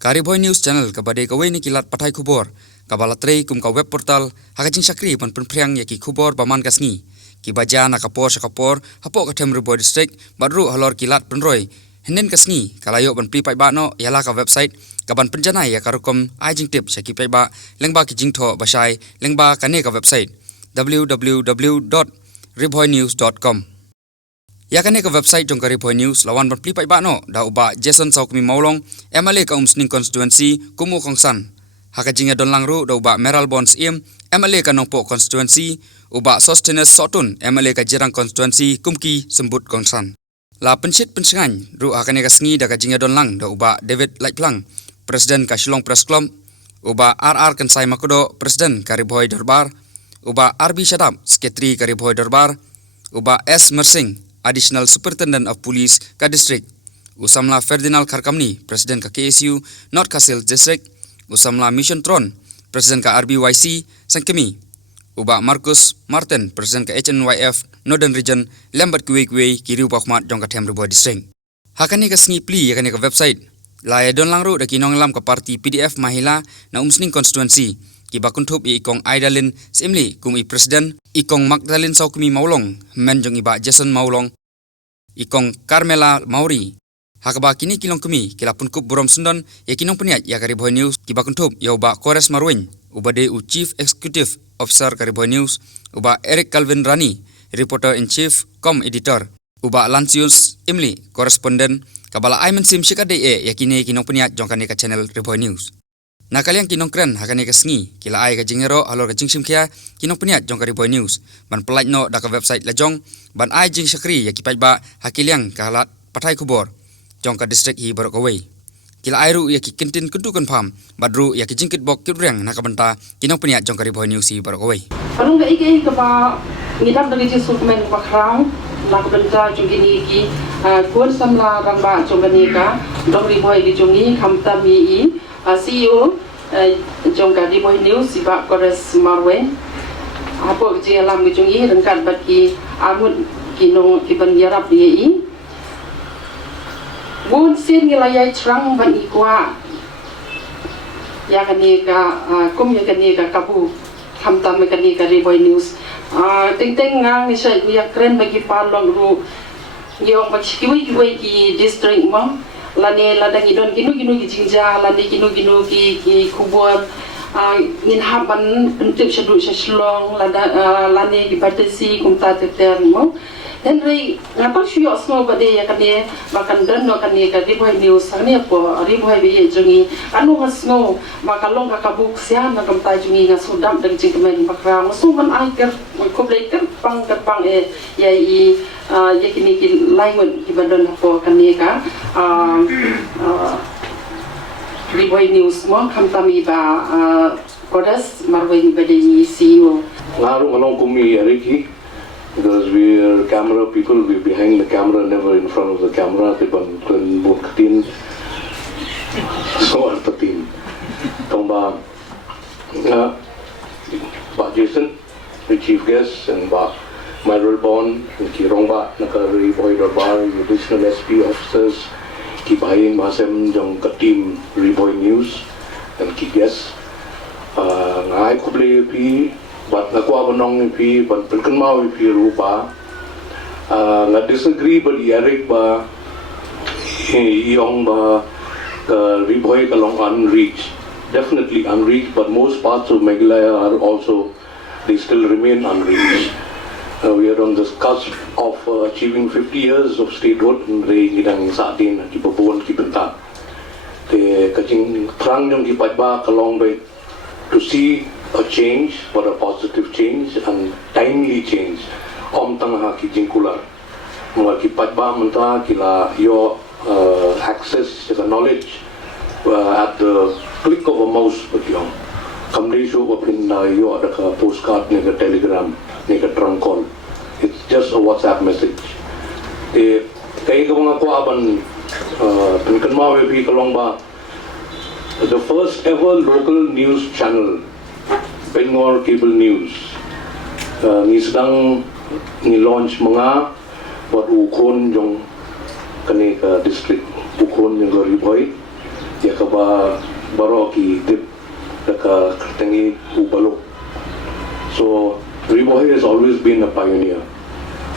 Ri Bhoi News Channel kabade kawai ni kilat patai kubor kabalatrei kum ka web portal hakajing sakri pan penpriang yaki kubor baman kasngi ki baja na kapor sakapor hapo katem Ri Bhoi district badru halor kilat penroi henen kasngi kalayo ban pri pai ba no yala ka website kaban penjana ya karukom ajing tip saki pai ba lengba ki jingtho basai lengba kane ka website www.ribhoinews.com ya kane ka website jong Ri Bhoi News lawan ban pri pai ba no da uba Jason Saukmi Maulong MLA ka umsning constituency kumu kongsan hakajinga don langru da uba Meral Bonds MLA ka nongpo constituency uba Sostenes Sotun MLA ka Jirang constituency kumki sembut kongsan la pensit pensengan ru hakane ka sngi da ka jinga don lang da uba David Laikplang Presiden ka Shillong Press Club uba RR Kansai Makodo Presiden ka Ri Bhoi Darbar uba RB Shadab Sekretari ka Ri Bhoi Darbar uba S Mersing Additional Superintendent of Police ka District Usamla Ferdinand Kharkamni Presiden ka KSU North Kasil District Usamla Mission Tron Presiden ka RBYC Sangkemi uba Marcus Martin Presiden ka HNYF Northern Region Lambat Kuwei Kiri Upakmat jong ka Tem Ri Bhoi District hakani ka sngi pli yakani ka website la ya don langru da kinong lam ka parti PDF Mahila na umsning constituency ki bakuntup ikong Aidalin Simli kumi Presiden ikong Magdalene Saukmi Maulong men jong iba Jason Maulong ikong Carmela Mauri hakaba kini kilong kumi kilapun kup burom sundon ya kinong peniat ya Ri Bhoi News ki bakuntup ya uba Kores Marwin uba de Chief Executive Officer Ri Bhoi News uba Eric Calvin Rani Reporter in Chief Editor uba Lancius Imli Correspondent kabala Aiman Sim Shikade ya kini kinong peniat jong kane ka channel Ri Bhoi News na kaliang kinong kren hakane ka sngi kila ai ka jingero halor ka jingsim kya kinong peniat jong Ri Bhoi News ban pelaj no da ka website la jong ban ai jing sakri ya kipai ba hakiliang ka halat patai kubor jong ka district hi barok away kila ai ru ya ki kentin kuntu konfam badru ya ki jingkit bok kibreng na ka banta kinong peniat jong Ri Bhoi News hi barok away parung ga ike ka ba ngidam dagi ji sukmen ba krang la ka banta jong gini ki kun samla rang ba jong gani ka dong Ri Bhoi di jongi khamta mi CEO jong ka Ri Bhoi News siba Kores Marwen apo je lam gi jongi rengkat bat ki amut kinong ki ban yarap di bun sin ngilayai trang ban ikwa ya kani ka kum ya kani ka kapu khamtam kani ka Ri Bhoi News ting ngang ni sai ya kren bagi palong ru yong ba chiwi ki district mo lane ladang idon ginu ki jingja lane ginu ki kubur ngin haban untuk syadu syaslong lane ki batasi kumta teter mo dan ri ngapa syok semua bade ya kane makan dan no kane ka Ri Bhoi News ani po Ri Bhoi be jungi anu masno makalong ka kabuk sia na kamta jungi nga sudam dang jingmen bakra musuman aiker ko bleker pang ya kini ki laingun ki badan po kane ka Ri Bhoi News mo kamtami ba Kores Marwen bade CEO ngaru ngalong kumi ariki because we are camera people, we're behind the camera, never in front of the camera. They ban buktin, so artatin. Tomba, Pak Jason, the chief guest, and Pak Meral Bond, and Kirongba, naka Ri Bhoi Darbar, additional SP officers, ki bayin masem jong ka team Ri Bhoi News, and ki guests. Ngai kuble pi. But nakwa banong pi ban penkenmau pi rupa nga disagree ba Eric ba yong ba Ri Bhoi kalong unreached, definitely unreached, but most parts of Meghalaya are also, they still remain unreached. We are on the cusp of achieving 50 years of statehood in re ngidang sa atin ki pabuan ki benta te kaching trang yung ki pajba kalong ba to see a change, but a positive change and timely change. Om tang ha ki jingkular, mga ki pajba menta kila your access to the knowledge at the click of a mouse bagyong. Kamri show up in yo ada ka postcard nega telegram nega trunk call. It's just a WhatsApp message. Kaya ka mga kuaban pinkanmawe pi kalong ba the first ever local news channel, Pengor Cable News, sedang ni-launch mga buat ukon yung kani ka district ukon yung Ri Bhoi yakaba baro ki tip daka tangi ubalo. So Ri Bhoi has always been a pioneer.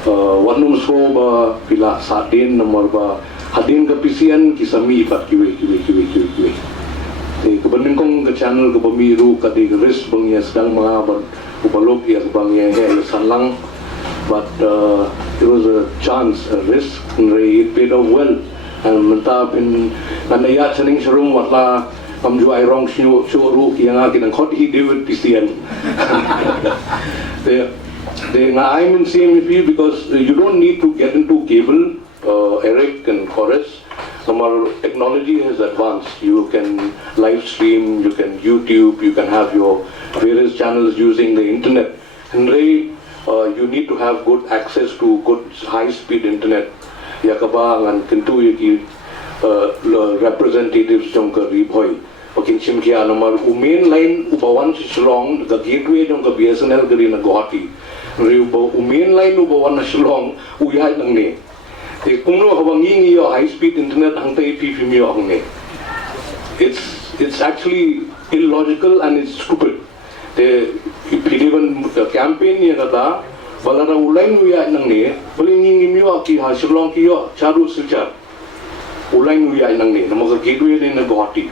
Wanum so ba pila sadin nomor ba hadin ka pisian kisami ipat kiwe. Kebening kong ke channel ke pemiru kadi ris bangya sedang mga ubalok ya bangya sanlang, but it was a chance, a risk, and it paid off well. And menta pin kanaya chaning sharum watla kamju ai rong shuru kianga kinang khot hi David pisian. I'm in CMP because you don't need to get into cable, Eric and chorus. Our technology has advanced. You can live stream, you can YouTube, you can have your various channels using the internet. And you need to have good access to good high-speed internet. Yakaba and Kintu representatives jong Ri Bhoi. Okay, Chimkia number main line ubawan Shillong, the gateway jong BSNL gari na Guwahati. Main line ubawan na Shillong uyay nang ne. Kung habanging iyo high-speed internet ang tayo pipimiyo ang ne. It's actually illogical and it's stupid. Even the campaign niya kata, wala na ulay nuya nang ne, balinging imiyo ki ha Shillong kiyo charu silchar. Ulay nuya nang ne, na mga gateway din na Guwahati.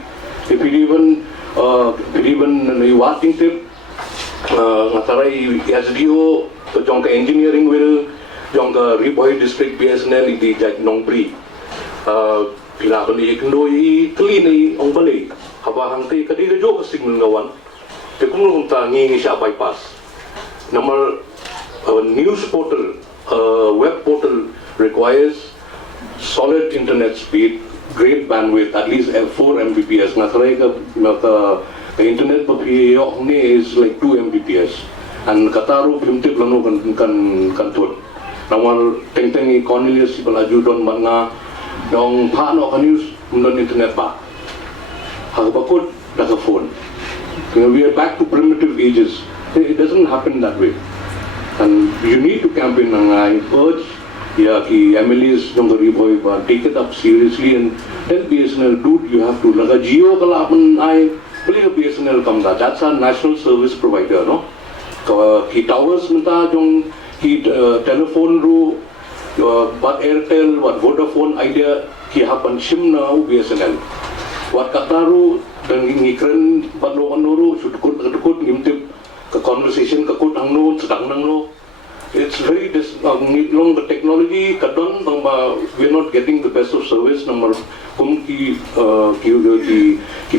Even iwating tip, ngataray SDO, jong ka engineering will, jong ka Ri Bhoi district BSNL iti Nongpri. Pinakon ni ikno clean ay ang balay. Habahang tayo kadi jo ka signal ngawan. Te kung nung ta ngingi siya bypass. Number news portal, web portal requires solid internet speed, great bandwidth, at least 4 Mbps. Ngataray ka internet pa piyo is like 2 Mbps. And kataru primtip lano kan tut. Namal teng-teng Cornelius Ibalaju don mana yung paano ka news mundon internet ba. Hagabakot naka phone. We are back to primitive ages. It doesn't happen that way. And you need to campaign and I urge ki MLAs jong Ri Bhoi ba take it up seriously and tell BSNL dude you have to laga Jio kalapan ay pali BSNL kam da. That's our national service provider, no? Ki towers menta jong ki telephone ru what Airtel, what Vodafone idea ki hapan shim na BSNL. What kataru dan ngikren pano kanuru sudkut ngimtip ka conversation kakut ang no sedang nang no. It's very long the technology kadon bang we're not getting the best of service number kum ki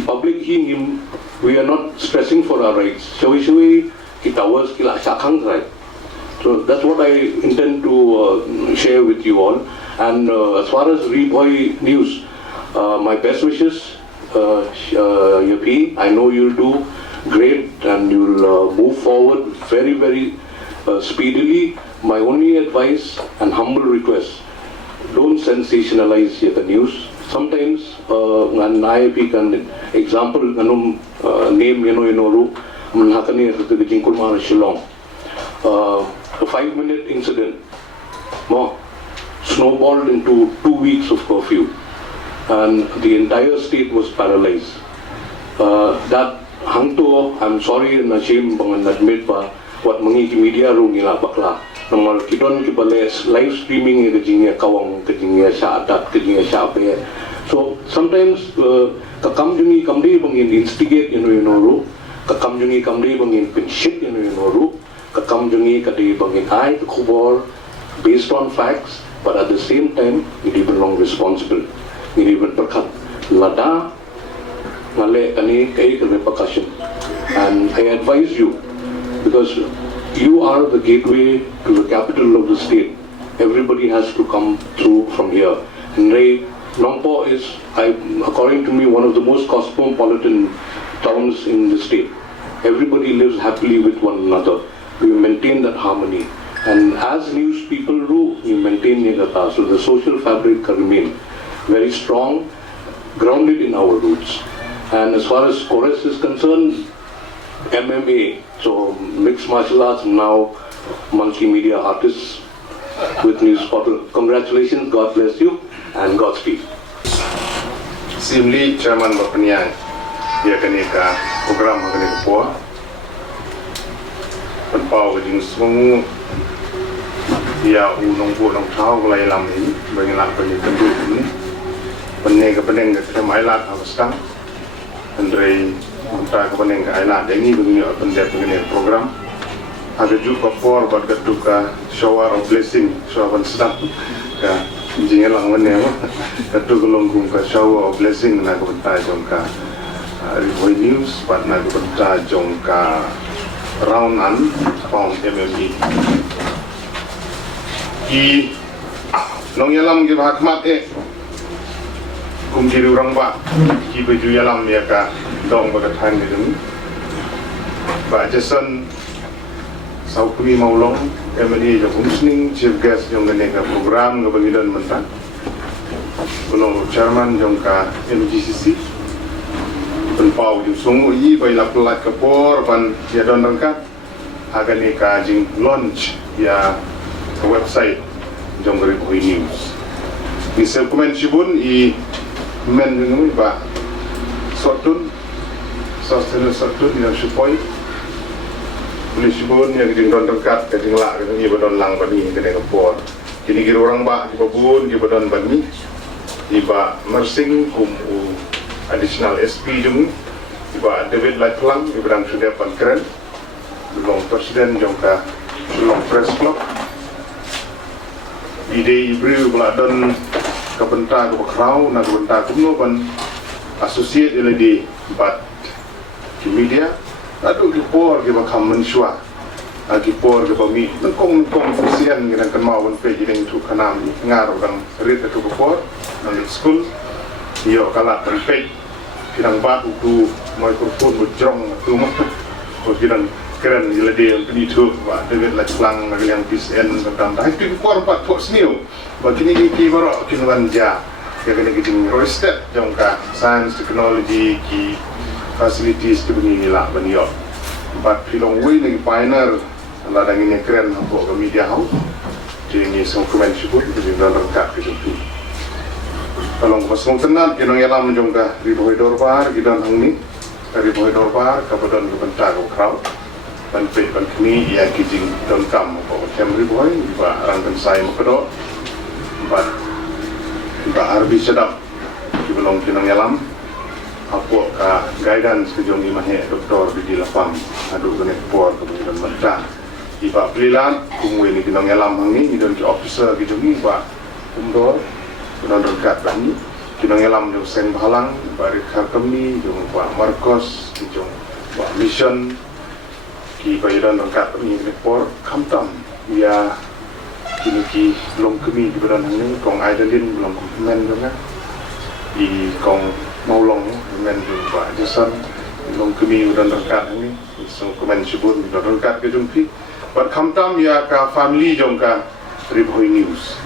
public hi we are not stressing for our rights. Shawi ki towers ki la shakang right. So that's what I intend to share with you all. And as far as Ri Bhoi News, my best wishes, Yapi. I know you'll do great and you'll move forward very, very speedily. My only advice and humble request, don't sensationalize the news. Sometimes, and I pick an example, name, Shillong. A 5-minute incident snowballed into 2 weeks of curfew and the entire state was paralyzed. That hangto, I'm sorry and ashamed bang admit ba what mangi media ro ngila bakla namal kidon ki bales live streaming ke jinga kawang ke jinga sha adat ke jinga sha be. So sometimes kakam jungi kamdi bangin instigate ro kakam jungi kamdi bangin pin shit ro kakam jungi kadi bangin ai khubor based on facts, but at the same time it even long responsible it even perkat lada ngale ani kai repercussion. And I advise you, because you are the gateway to the capital of the state, everybody has to come through from here. And Nongpo is, according to me, one of the most cosmopolitan towns in the state. Everybody lives happily with one another. We maintain that harmony. And as news people do, we maintain Nigata. So the social fabric can remain very strong, grounded in our roots. And as far as chorus is concerned, MMA, so mixed martial arts, now multimedia artists with news portal. Congratulations, God bless you, and Godspeed. Simli Chairman Bapeniang dia kena ke program kena ke puah penpau jing semua dia unong bu nong thau lai lam ni bagi nak bagi kendut ni peneng ke mailat avastang andre unta ke peneng ke ailat ini bagi pendek begini program ada juga por buat ketuka shower of blessing shower sedang ka jing elang mana ketuka longgung ke shower of blessing nak bentai jongka Ri Bhoi News buat nak bentai jongka round an found MME ki nong yalam ki hakmat kum kiri orang ba ki baju yalam ya ka dong ba tan ni dum ba Jason sau kami maulong MME jo kumsning chief guest jong ne ka program ga bagidan mentan kuno chairman jong ka MGCC penpau ju sungu yi bai la pelat ke por pan dia don rangkat agan ni ka jing launch ya website jong Ri Bhoi News ni sel komen sibun i men ngi ba sotun yang supoi ni sibun yang jing don rangkat ke jing la ke ni badon lang ba ni ke ne por kini gir orang ba di babun di badon ban ni iba mersing kum additional SP jung iba David Lightlang ibrang sudah pankren long presiden jongka long press club ide ibri beladon kabenta ke bakrau na kabenta kumno pan associate LED but di media adu di por ke bakam mensua agi por ke bami nengkong fusian dengan kemauan pe jeng tu kanam ngar orang rit ke por nang school yo kalat perfect kidang bat tu microphone bujrong tu mah kidang keren jelade yang penitu ba David Lightlang yang PSN tentang dah itu por 4 fox new bagi ni ki baro kinwanja ya kena kijing roistet jongka science technology ki facilities tu ni lah banyo but filong we ni pioneer ala dang ini keren hampo ke media house jadi ni semua komen sebut jadi dalam kat ke situ kalau pasong tenat kinong yalam jongka Ri Bhoi Dorbar gidan hangni Ri Bhoi Dorbar kabadan ke bentar ko crowd dan pe ban kini ia kijing don kam ko kem Ri Bhoi ba rangkan sai makedo ba arbi sedap ki belong kinong yalam apo ka guidance ke jongi mahe doktor di lapam adu kene por ke gidan bentar iba plilan kumwe ni kinong yalam hangni gidan ki officer ki jongi ba umdor dan dekat bani kinong yalam jong sen balang bari kami jong Pak Marcos jong Pak Mission ki bayaran dekat ni report kamtam ya kini ki long kami di badan ini kong Aidelin belum komen juga di kong maulong komen jong Pak Jason long kami badan dekat ini so komen sebut badan dekat ke jong pi but kamtam ya ka family jong ka Ri Bhoi News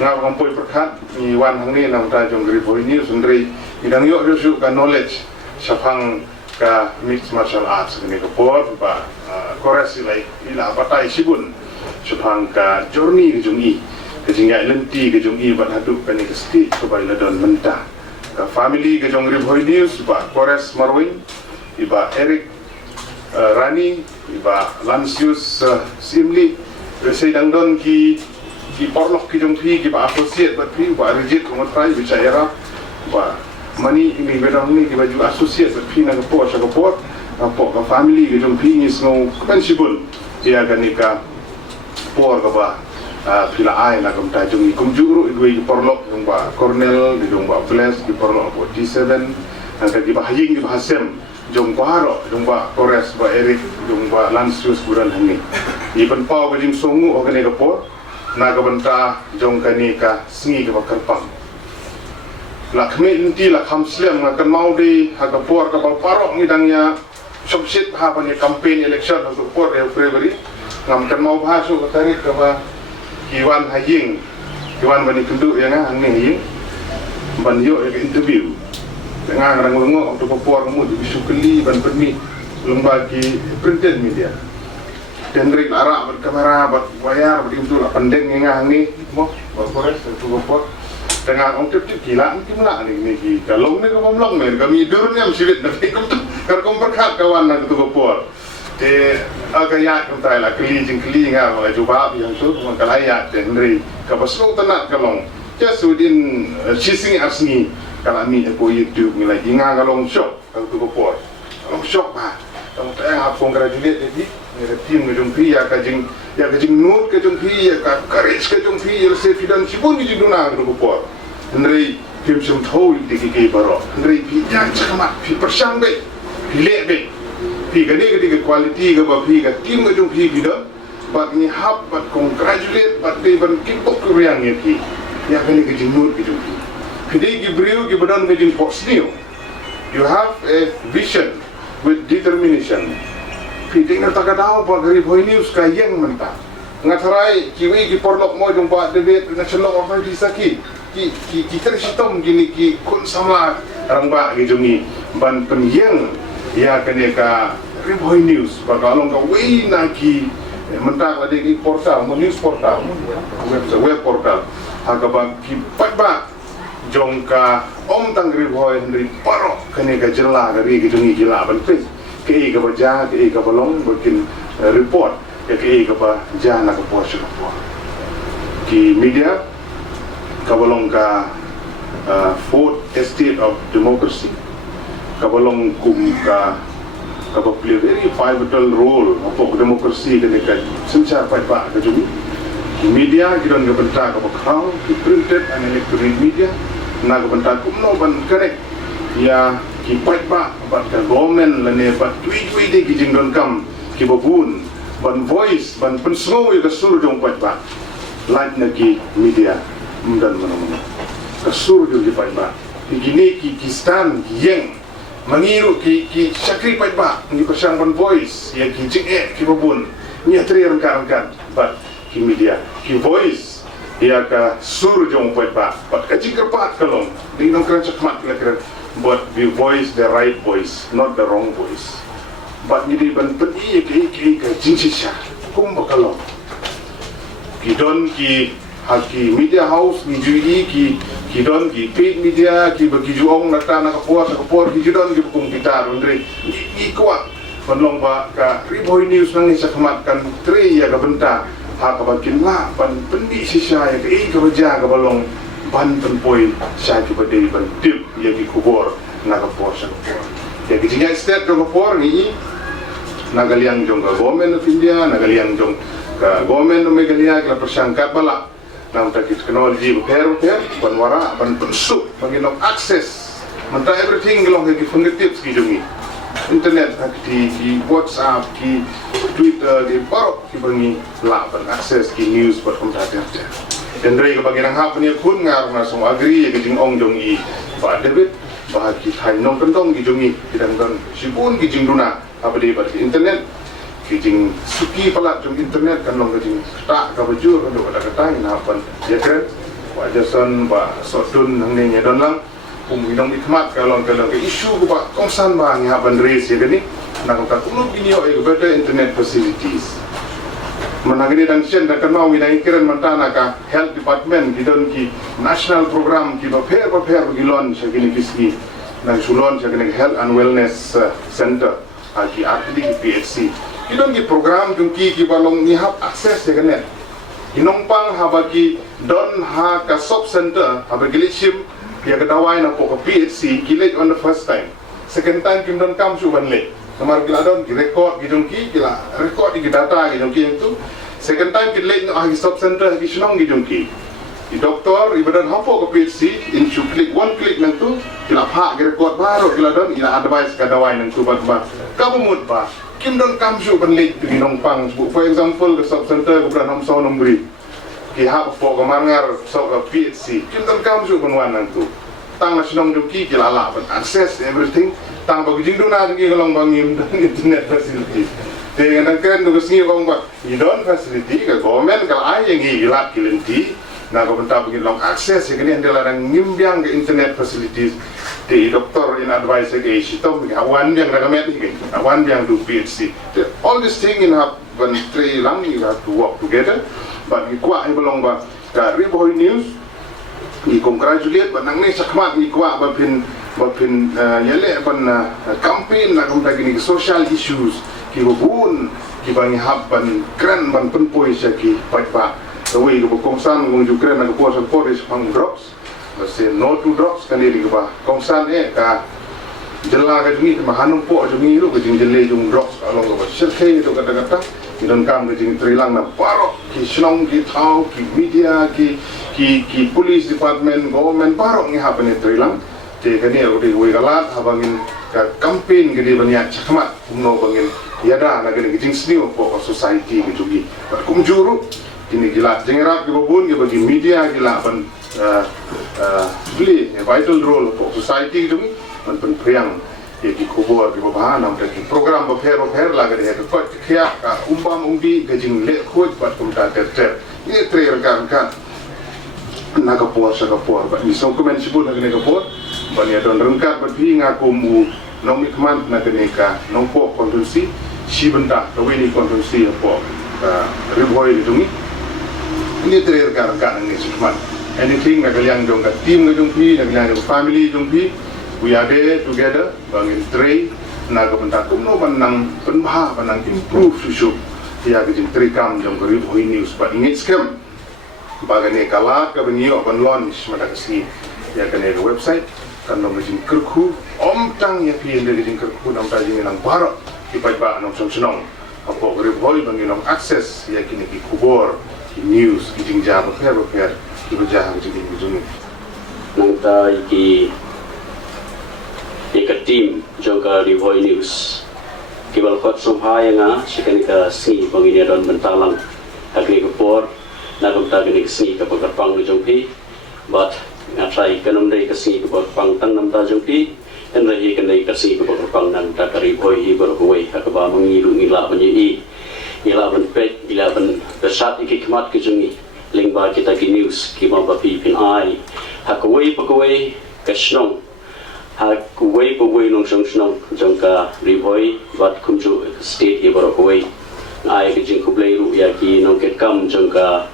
ngap kampoi perkat ni wan hang ni nang ta jong Ri Bhoi News sendiri idang yo rusu ka knowledge sapang ka mixed martial arts ni ko por ba kores ilai ila batai sibun sapang ka journey ke jungi ke jingai lenti ke jungi ba hadu ka ni ke sti ko ba ila don menta ka family ke jong Ri Bhoi News ba kores marwin iba Eric Rani iba Lansius Simli residang don ki porlok ki jong pi ki ba associate bat pi ba rigid ko matrai bicara ba mani ini bedang ni ki baju associate bat pi na ko sa ko ka family ki jong pi ni snow principal dia kan ni ka por ka ba pila ai na kam ta jong kum juru idwe ki porlok jong ba Cornell di jong ba Flash ki porlok 47 ka ki ba haying ki ba Hasem jong paro jong ba Kores ba Eric jong ba Lansius buran hangi iban pau ka jing songu o ka ni ka por naga benta jong kani ka singi ka bakarpang lakme inti la khamsliam na kan mau di ha ka por ka parok ni dangnya subsit ha pa ni campaign election ha por de February ngam kan mau ha su ka tarik ka ba kiwan haying kiwan bani kundu ya nga ni haying ban yo interview dengan orang lengo untuk por mu di bisukeli ban permi lembagi printed media Hendrik Lara berkamera berwayar begitu lah pendek ngah ni mo berkores tu gopot tengah orang tip gila mungkin lah ni kalau ni kau belum main kami durnya mesti nanti kau tu kalau kau berkat kawan nak tu kau agak kau tahu lah keli ngah kalau cuba yang tu kau kalaya Henry kau pasal tanah kalau just within chasing asni kalau ni aku YouTube ni lagi ngah kalau shock kalau tu kau kalau shock bah kalau tengah congratulate jadi ni tim kejung ya kajing nur kejung ya courage kejung ya sefidan sibun kejung duna kau Henry film sem tahu di baru Henry yang cakamat persang be lek be gani quality ke ba tim kejung dah but ni hap but congratulate but they ban kipok kuriang ni ya kani kejung nur kejung kedi gibriu gibadan kejung posnio you have a vision with determination Piting na tagadao pa Ri Bhoi News kayang manta. Ngataray kiwi ki porlok mo jumpa debate national of the saki. Ki tersitom gini ki kun sama rangba gijungi ban penyeng ya kaneka Ri Bhoi News bagalong ka way na ki menta lagi ki portal mo news portal web portal hagabang ki patba jong ka om tang Ri Bhoi Henry paro kaneka jela gari gijungi gila ban pes ke ka baja ke ka balong bikin report ke ka baja nak puas ki media ka balong ka fourth estate of democracy ka balong kum ka play very pivotal role untuk demokrasi dan ka sencar pai pa ka jumi media giron ka benta ka khau ki printed and electronic media na ka benta kum no ban correct ya ki pai pa bat ka government lane bat tweet de ki jingdon kam ki babun ban voice ban pensngo ya ka sur jong pai pa like na ki media mundan mana ka sur jong ki pai pa ki stand yang mangiru ki sakri pai pa ni pasang ban voice ya ki jing ki babun ni atri rangkan bat ki media ki voice ya ka sur jong pai pa bat ka jing kerpat kalong ding nong kran chakmat kira but we voice the right voice, not the wrong voice. But ni ban peti ke jinsisha kum bakalo. Kidon ki haki media house ni jui ki don ki paid media ki bagi juong nata nak puas ki don ki kum kita rundri ni kuat penlong ba ka Ri Bhoi News nang isa kamatkan tre ya ka benta ha ka bakin la ban pendi sisa ya ke baja ka balong ban penpoi saya cuba dari ban tip yang dikubur naga portion ya kijinya state ka kubur ni nagaliang jong ka government of India nagaliang jong ka government of Meghalaya ka persangkat bala nang takit technology repair ban wara ban pensuk panginong access manta everything gelong ki fingertips ki jongi internet ki WhatsApp ki Twitter ki parok ki bangi la ban access ki news pat komputer Kendrai ke bagian hap ni kun ngar na semua agri ya kijing ong jong i ba debit ba ki thai nong kentong ki jongi kidang don sibun kijing duna apa di bar internet kijing suki pala jong internet kan long kijing tak ka bajur kan ada kata na pan ya kan wa jason ba sotun nang ni don lang minong ikmat kalau ke isu ko ba kongsan ba ni haban race ya ni na ko ka kuno binyo e better internet facilities menangani dan sen dan kenal wilayah kiran mentana ka health department gidon ki national program ki paper gilon segini kiski dan sulon segini health and wellness center ki RTD ki PHC gidon ki program ki balong ni hab access segene inongpang habaki don ha ka sub center habagi sim ya kedawai na po ka PHC kilet on the first time second time kim don kam su banle kamar gila don ki record gidong ki gila record ki data gidong ki itu second time ki late no agi stop center ki sinong gidong ki di doktor ibadan hapo ke PHC in you click one click nang tu gila pa ki record baru gila don ila advice kadawai nang tu ba kamu mut ba kim don kam su ban late gidong pang for example the stop center ko bran ham so nombri ki ha po ko mangar so PHC kim don kam su ban wan nang tu tang na sinong dong ki gila la ban access everything tang bagi jing duna ngi golong bangim internet facility te nang keren do ngi golong ba idon facility ka government ka ai ngi gilat kilenti na ko benta bagi long access ke ni andela nang ngimbyang ke internet facilities te doktor in advice ke sitom ke awan yang na kamet ni awan yang do PHC all this thing in have when three lang you have to work together but ni kwa ai belong ba ka Ri Bhoi News i congratulate banang ni sakmat i kwa bapin yale ban campaign na kum tagi ni social issues ki bun ki bangi hab ban kran ban penpoi sa ki pa we ko kongsan ngong ju kran na ko sa forest pang drugs say no to drugs kan ni ba kongsan ka jela ka jungi ma hanum po jungi lu ka jing jele jung drugs along ko sirke to kata don kam ka jing trilang na paro ki snong ki thau ki media ki police department government paro ngi happen trilang te kani odi we galat habangin ka campaign gidi banya chakmat kumno bangin yada na gani jing sniu po society ki jugi kum juru ini gila jengerap ki bobun ki bagi media gila ban play a vital role for society jugi man priang ki kubur ki bahan nam ki program bapher la gadi he ko khia ka umbam umbi gajing le khoj pat kum ta ter ini trail kan nakapor sa kapor ba isong komen sibul na gani kapor bania don rengkat berpi ngaku mu nong ikman na gani ka nong po konsulsi si benda kawini konsulsi po Ri Bhoi ni ini trail kan ni sikman anything na kaliang dong ka team na dong pi na kaliang family dong pi we are there together bangin tray na ka benda kumno banang penbah banang improve susu ya gajin tray kam jong Ri Bhoi News ba ingit scam bagane kalat ka benio ban launch mata kasi ya kane website kan nom jing kerku tang ya pi ende jing kerku nam ta jing nang baro ki pai ba nom sonong apo Ri Bhoi bangin nom access ya kini ki kubor ki news ki jing ja ba ki ba ja jing ki jung nang ta ki team jongka Ri Bhoi News ki bal khot som ha nga sikani ka si bangin don bentalang agri kubor na kumta gani kasi ka pagkarpang ni jongpi but nga try kanong day kasi ka pagkarpang tang namta jongpi and rahi kanay kasi ka pagkarpang nang ta Ri Bhoi hi barokaway hakaba mangilu ilaban yi ilaban pet ilaban besat ikikmat ka jongi lingba kita ki news ki mabapi pin ai hakaway pagaway kasnong hakaway pagaway nong snong jongka Ri Bhoi but kumju state hi barokaway ai ke jing kublai ru ya ki nong ke kam jongka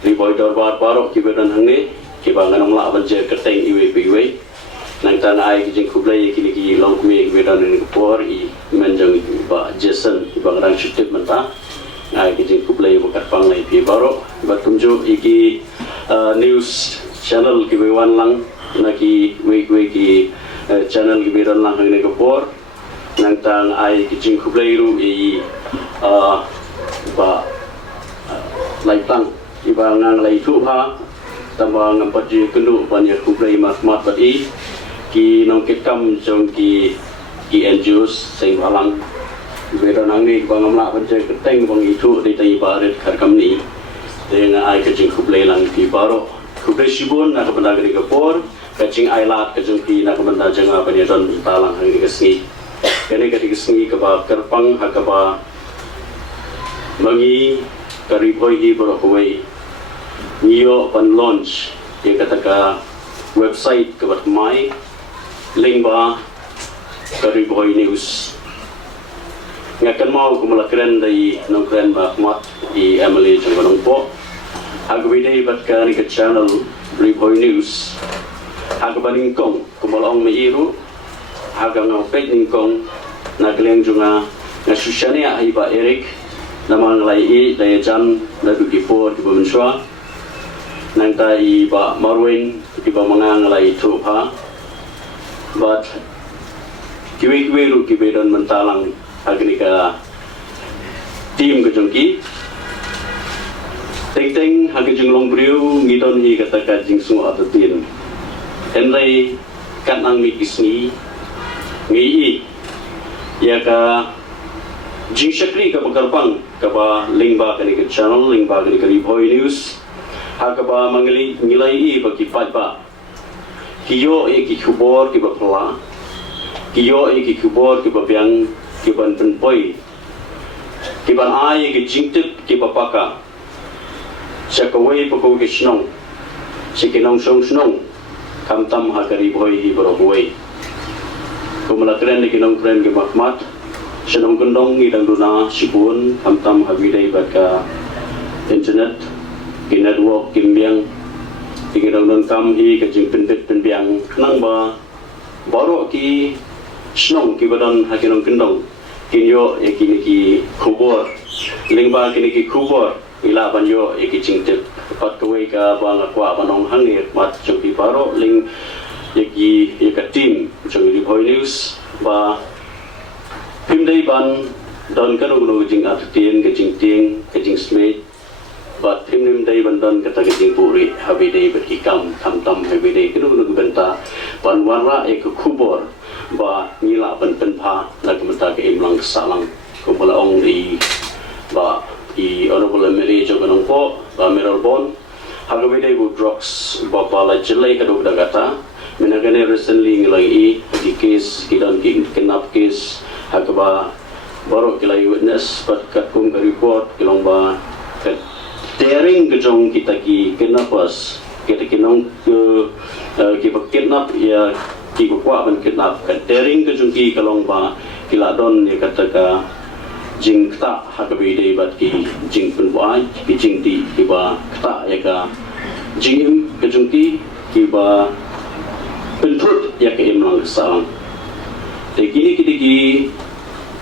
Ri Bhoi dorbar barok ki bedan hangne ki banganong la banjer keteng iwe iwe nang tan ai ki jing kublai ki ki long me ki bedan ni por I menjong ba Jason ki bangang chutip menta ai ki jing kublai bukat pang lai pi barok batum jo iki news channel ki wan lang na ki we ki channel ki bedan lang hangne ko por nang tan ai ki jing kublai ru ba lai tang ibang nang lai thu ha tambang ampat ji kenu banyak kublai mat bat I ki nong kitkam jong ki NGOs sing halang beda nang ni bang amla banjai keteng bang itu di tai baret kharkam ni dengan ai ka jing kublai lang ki baro kublai sibun na ka benda gari kapor ka jing ai lat ka jong ki na ka benda jang apa ni don talang hang ni kasni kene ka kasni ka ba karpang ha ka ba mangi Ri Bhoi hi barokaway niyo pan launch ye kata ka website ka bat mai link ba Ri Bhoi News ngakan mau kumala kren dai nong kren ba mat I Emily jong nong po agwide bat ka ni ka channel Ri Bhoi News agbaning kong kumala ong meiru agang ng pet ning kong nagleng junga na sushania ai ba Eric namang lai daya jan na dukipor di bawenswa nang tai ba Marwin di ba mga ngalai tuha but kiwi ru kibedon mentalang agni ka team ka jongki teng hagi jinglong briu ngidon hi kata ka jing sunga atatin enrai kan ang mikisni ngi ya ka jing shakri ka pagkarpang ka ba lingba ka ni ka channel lingba ka ni ka Ri Bhoi News ha ka ba mangili ngilai ba ki pat ba kiyo ki kubor ki ba pla kiyo ki kubor ki ba biang ki ban penpoi ki ban ai ki jingtip ki ba paka sakawai pako ki snong sikinong snong kam tam ha ka Ri Bhoi hi barokaway kumala kren ni kinong kren ki makmat senong gendong ngidang duna sibun tam habidai baka internet ki network kimbiang ingin don kam hi ke jing pendet penbiang nang ba baru ki snong ki badan hakinong kendong kinyo ekini ki khubor lingba kini ki khubor ila banyo eki jingtip pat kawai ka bang akwa banong hangir mat chupi baru ling eki eka team jong Ri Bhoi News ba pimdai ban don kanong no jing atien ke jing ting ke jing smith but him day bandan kata keting puri habi day berkikam tam habi day kenu benta pan warna ek khubor ba nila ban penpa lag menta ke imlang salang kumpala ong di ba I honorable MLA joganong po ba Melbourne habi day bu drugs ba pala jelai kadu dagata menagane recently ngai di case kidan kidnap case hakaba baru kilai witness but kum report kilong ba daring ke jong kita ki kidnappers kita kinong ki kidnap ya ki kwa ban kidnap ka daring ke jong ki kalong ba kila don ya kata ka jing ta hakabi dei bat ki jing pun bai ki jing ti ki ba ta ya ka jing ke jong ki ba pentrut ya ke imlang salang te kini ki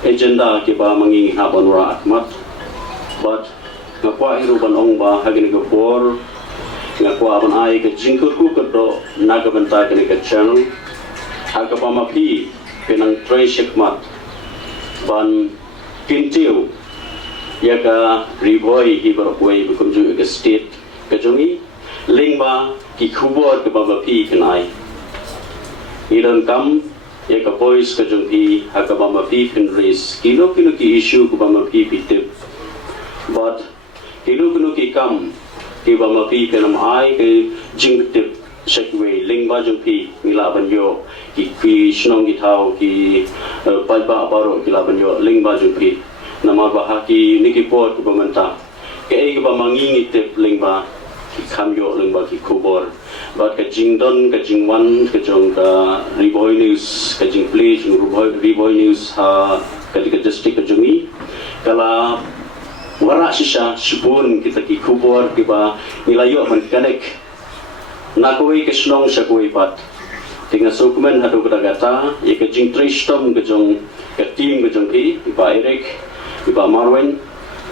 agenda ki ba mangingi habon ra akmat but ngakwa hiru ban ong ba hagini ke por ngakwa ban ai ke jingkur ku ke do naga benta ke channel haga pa mapi penang tray shikmat ban kintiu yaga Ri Bhoi hi berkuai berkunjung ke state ke jongi lingba ki khubor ke ba mapi kenai idan kam yaga boys ke jongi haga ba mapi pen raise kilo ki issue ke ba mapi pitip but kilo ki kam ki ba mapi ke nam ai ke jingtip shakwe lingba jumpi mila banyo ki snong ki thau ki palba baro ki la banyo lingba jumpi nama bahaki niki pot ku bamanta ke ai ba mangingi tip lingba ki kamyo lingba ki khubor but ke jingdon ke jingwan ke jong ka Ri Bhoi News ke jing play Ri Bhoi News ha ke district ke jongi kala wara sisa subun kita ki khubor ki ba nilayo man kanek nakoi ke snong sakoi pat tinga dokumen hadu kata ye ke jing tristom ke jong ke team ke jong ki ba Eric ba Marwin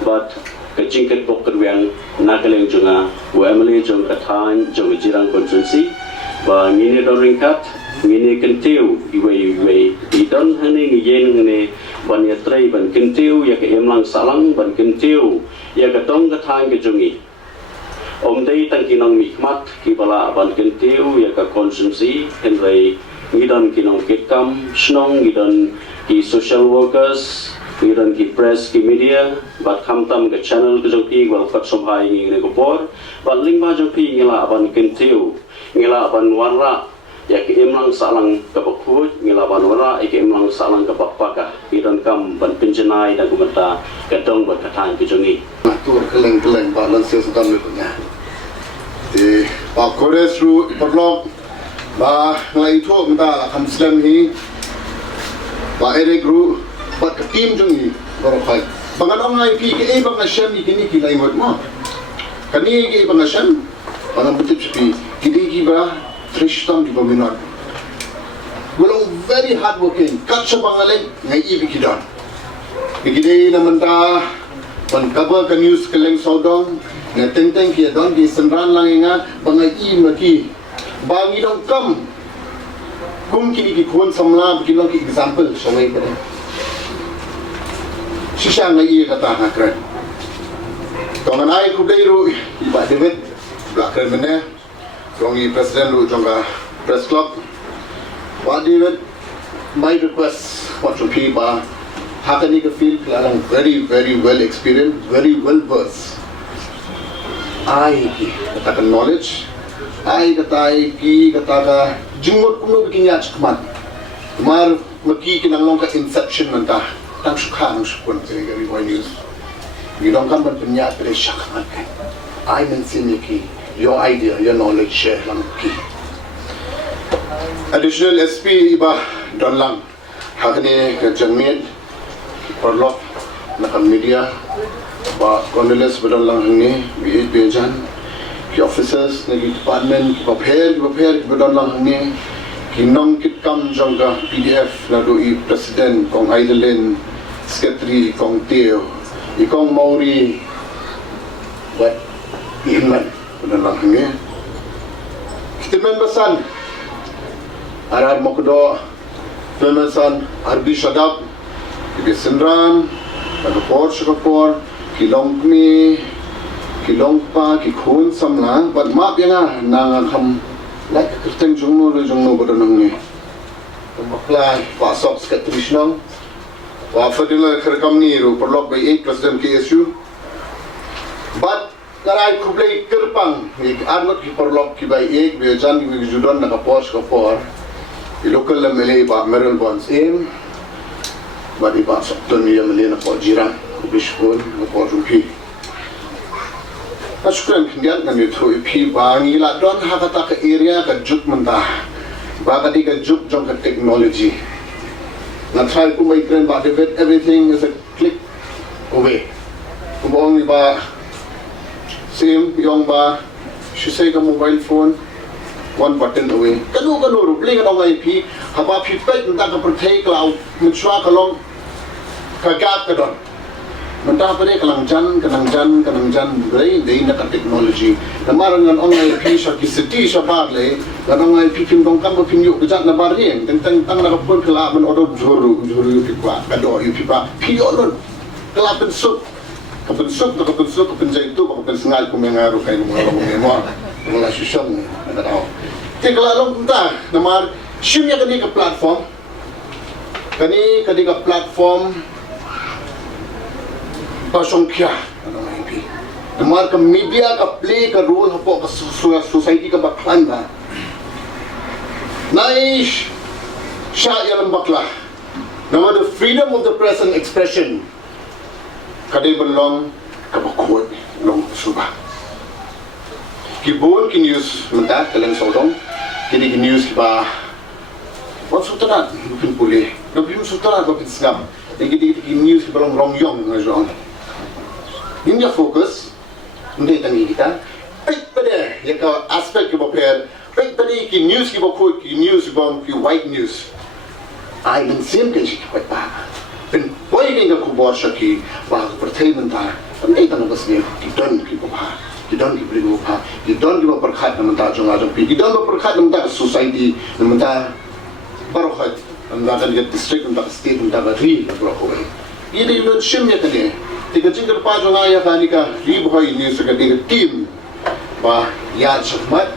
but ke jing ke dokter yang nakaleng jonga UMLA jong kathan jong jirang konsensi ba ngine doringkat ngine kentiu iwe idon hane ngiyen ngene ban ya trai ban kentiu ya ke emlang salang ban kentiu ya ke tong ke thang ke jongi dei tang kinong mikmat ki bala ban kentiu ya ke konsumsi henrei ngidon kinong kitkam snong ngidon ki social workers ngidon ki press ki media bat khamtam ke channel ke jopi wal khat somhai ngi ne ko por ban lingma jopi ngila ban kentiu ngila ban warra ya ke emlang salang ke bakut ngilaban wala ke emlang salang ke bakpaka idan kam ban penjenai dan kumata kadong ban katang ke jongi tur keleng ba lan sia sedam le punya di ba kores ru perlok ba ngai tho mta kham slam hi ba ere gru ba team jongi baro khai bangan ngai pi ke e bang asham ni kini ki lai mot mo kani ke bang asham banam butip pi kidi ki ba Tristam di Baminat. Walau very hard working, katsa bangaling ngai ibi kidan. Begini naman ta pan cover ka news keleng sodong na tenteng kia don di senran lang inga bangai i maki bangi dong kam kum kini ki kon samla bikinong ki example sawai kare. Sisa ngai i kata hakran. Tonganai kudairu iba David belakang mana Jongi President Lu Jonga Press Club. What David, my request what to people how can you feel very well experienced, very well versed. I kata knowledge, I kata kata jumur kuno bikinnya cekman. Mar maki kinang ka inception menta tang sukha nang sukun dari Ri Bhoi News. You don't come but punya pressure kan. I mention ki your idea, your knowledge share lang ki. Additional SP iba don lang hakni ke jangmet perlok nak media ba condolence badon lang ni bi bejan ki officers na ki department ki badon lang ni ki nong kit kam jong ka PDF na do i president kong Idolin secretary kong Teo i kong Mauri buat iman badon lang ni kita membasan arar mo kudo membasan arbi shadab ki senran kapor kilong mi kilong pa ki khun samla but map yang na kham like kerteng jongno bodo nang ni makla pasok skatrishnong wa fadila kharkam ni ru perlok by 8 president KSU but narai kublai kerpang ik arnot ki perlok ki by 8 be jan ki judon na kapos kapor i local MLA ba Meryl Bonds im but iba sakton ni MLA na po jiran bishkon na po rumpi Ashkran kendian kan itu ipi bangi la don hakata ke area ke juk mentah bagadi ke juk jong ke technology na try ku mai kren ba David everything is a click away kumong iba sim yong ba she say ka mobile phone one button away kanu rupling ka ngai pi haba pi pet nta ka perthai cloud mchwa kalong ka gap ka don mentah pada kanang jan gray day na technology namarang ang online pi sa city sa barle kanang online pi pim dong kam pim yu kejat na barien tentang na kapon kala man odo juru yu pi kwa kado yu pi pa pi olon kala pensuk kapen jai tu kapen sengal ku mengaru kai mo mo susam na tao te kala long ta namar shim ya kani ka platform pasong kya namar ka media ka play ka role hapo ka society ka baklan ba naish siya yalang bakla namar the freedom of the press and expression kadai belong ka bakod long suba kibon ki news menta kalang sodong kini ki news ba wat sutarat lupin puli lupin sutarat lupin sngam kini ki news belong rong yong ngajong India fokus hindi tangi kita pek pada yang ka aspek ke bapel pek pada ki news ki baput ki news bang ki white news ai bin sim kan si kwat pa ben boy kan ka kubor shaki ba perthai menta hindi tangi bas ni ki don ki bapa ki don ki bring bapa ki don ki berkhat menta jong ajong pi ki don berkhat menta society menta berkhat menta kan district menta state menta ri berkhat ini nun shimnya kan tiga jingkar pa jong aya kani ka Ri Bhoi News ka tiga team ba ya chakmat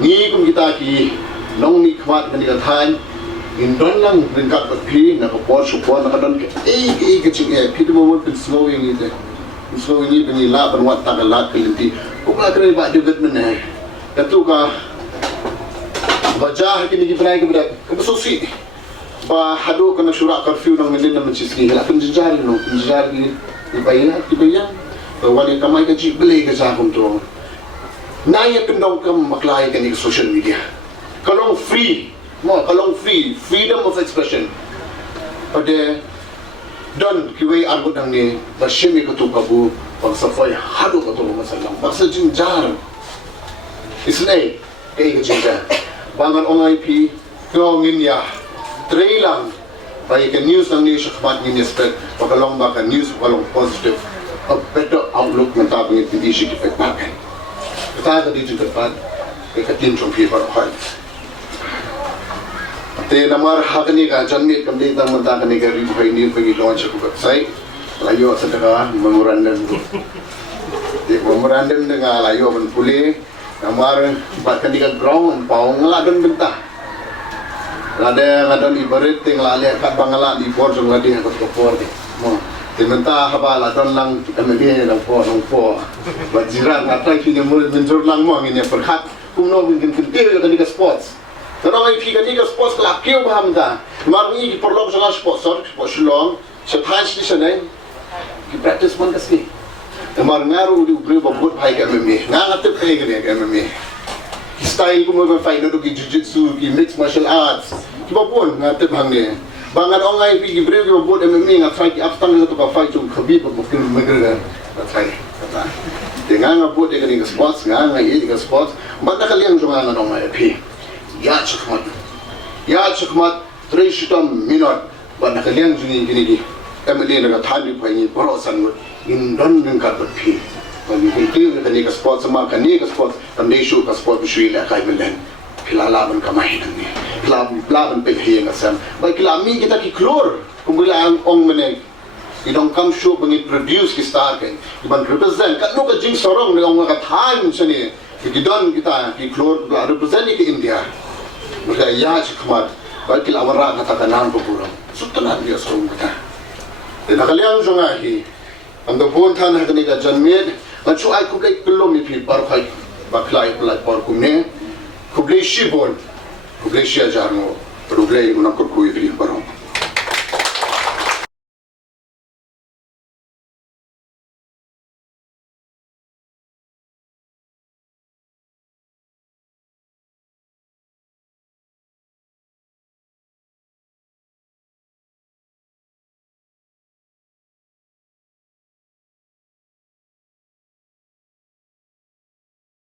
ni kum kita ki nong ni khmat kani ka than in don lang rin ka pi na ko por support na kadon ke ke ching e pi mo pin slowing ni bani la ban wat ta ka la kelinti ko ka kre ba David men ka tu ka wajah kini ki prai ke bra ka sosi ba hado kana shura curfew nang men na mencisni la penjari ni dibayang wali kamay ka jik beli ka sa akong to naya kendong ka maklay ka ni social media kalong free freedom of expression pada don kiway argot ang ni basyemi ka to kabu pagsafay hado ka to masalang pagsa jinjar islay kay ka jinjar bangan ongay pi kawangin ya trailang baik news ng news kapat ni spread pakalong baka news pakalong positive a better outlook mentap ni hindi siya kipagpakan kita di juga pat katin trong paper hard te namar hakani ka janmi kamdi tang menta kani ka Ri Bhoi News pagi launch ko website layo sa daga memorandum dengan layo ban puli namar bat kani ka ground paung ngadon benta ada ngadon ibarat tinggal lihat kat bangala di por jong ladi hakot por di mo timenta habala don lang kami lang po bajiran atay kini mo menjur lang mo ngini perhat kumno mungkin kentil ka sports pero ay pika ni sports la kyo baham da marmi ki porlog sa sports long sa touch ni sanay ki practice man kasi mar ngaru di ubri babut bhai ka MMA ngangatip kay gani ka MMA style ko mo fight do ki jiu-jitsu ki mixed martial arts ki babon ngatip hang ni bangan ongay pi gibre ki babut MMA nga try ki aptang na to ka fight yung Khabib mo kin McGregor try kata dengan ngabut dengan ini sports dengan ini dengan sports mat nakaliang jong ang anong pi ya chakmat 3 minute ba nakaliang juni gini emily na thani phai borosan indon ng kat pi bagi kunti kan ni sports sama kan ni sports pandai show ka sport bisui la kai melen kilalaban kamay nang ni laban pe hiya ngasam ba kilami kita ki klor kumula ong mene idong kam show bangi produce ki star kan iban represent kan no ka jing sorong ni ong ka time sani ki don kita ki klor represent ki India maka ya chakmat ba kilawara kata kanan pupurang sutanan dia sorong kita dan nakaliang jonga hi ang dobon tan ha kani ka janmed at so ay ku kay kilomi pi par kay baklay par kumne kublay shibon kublay siya jarmo kublay unang kurkuy ri barong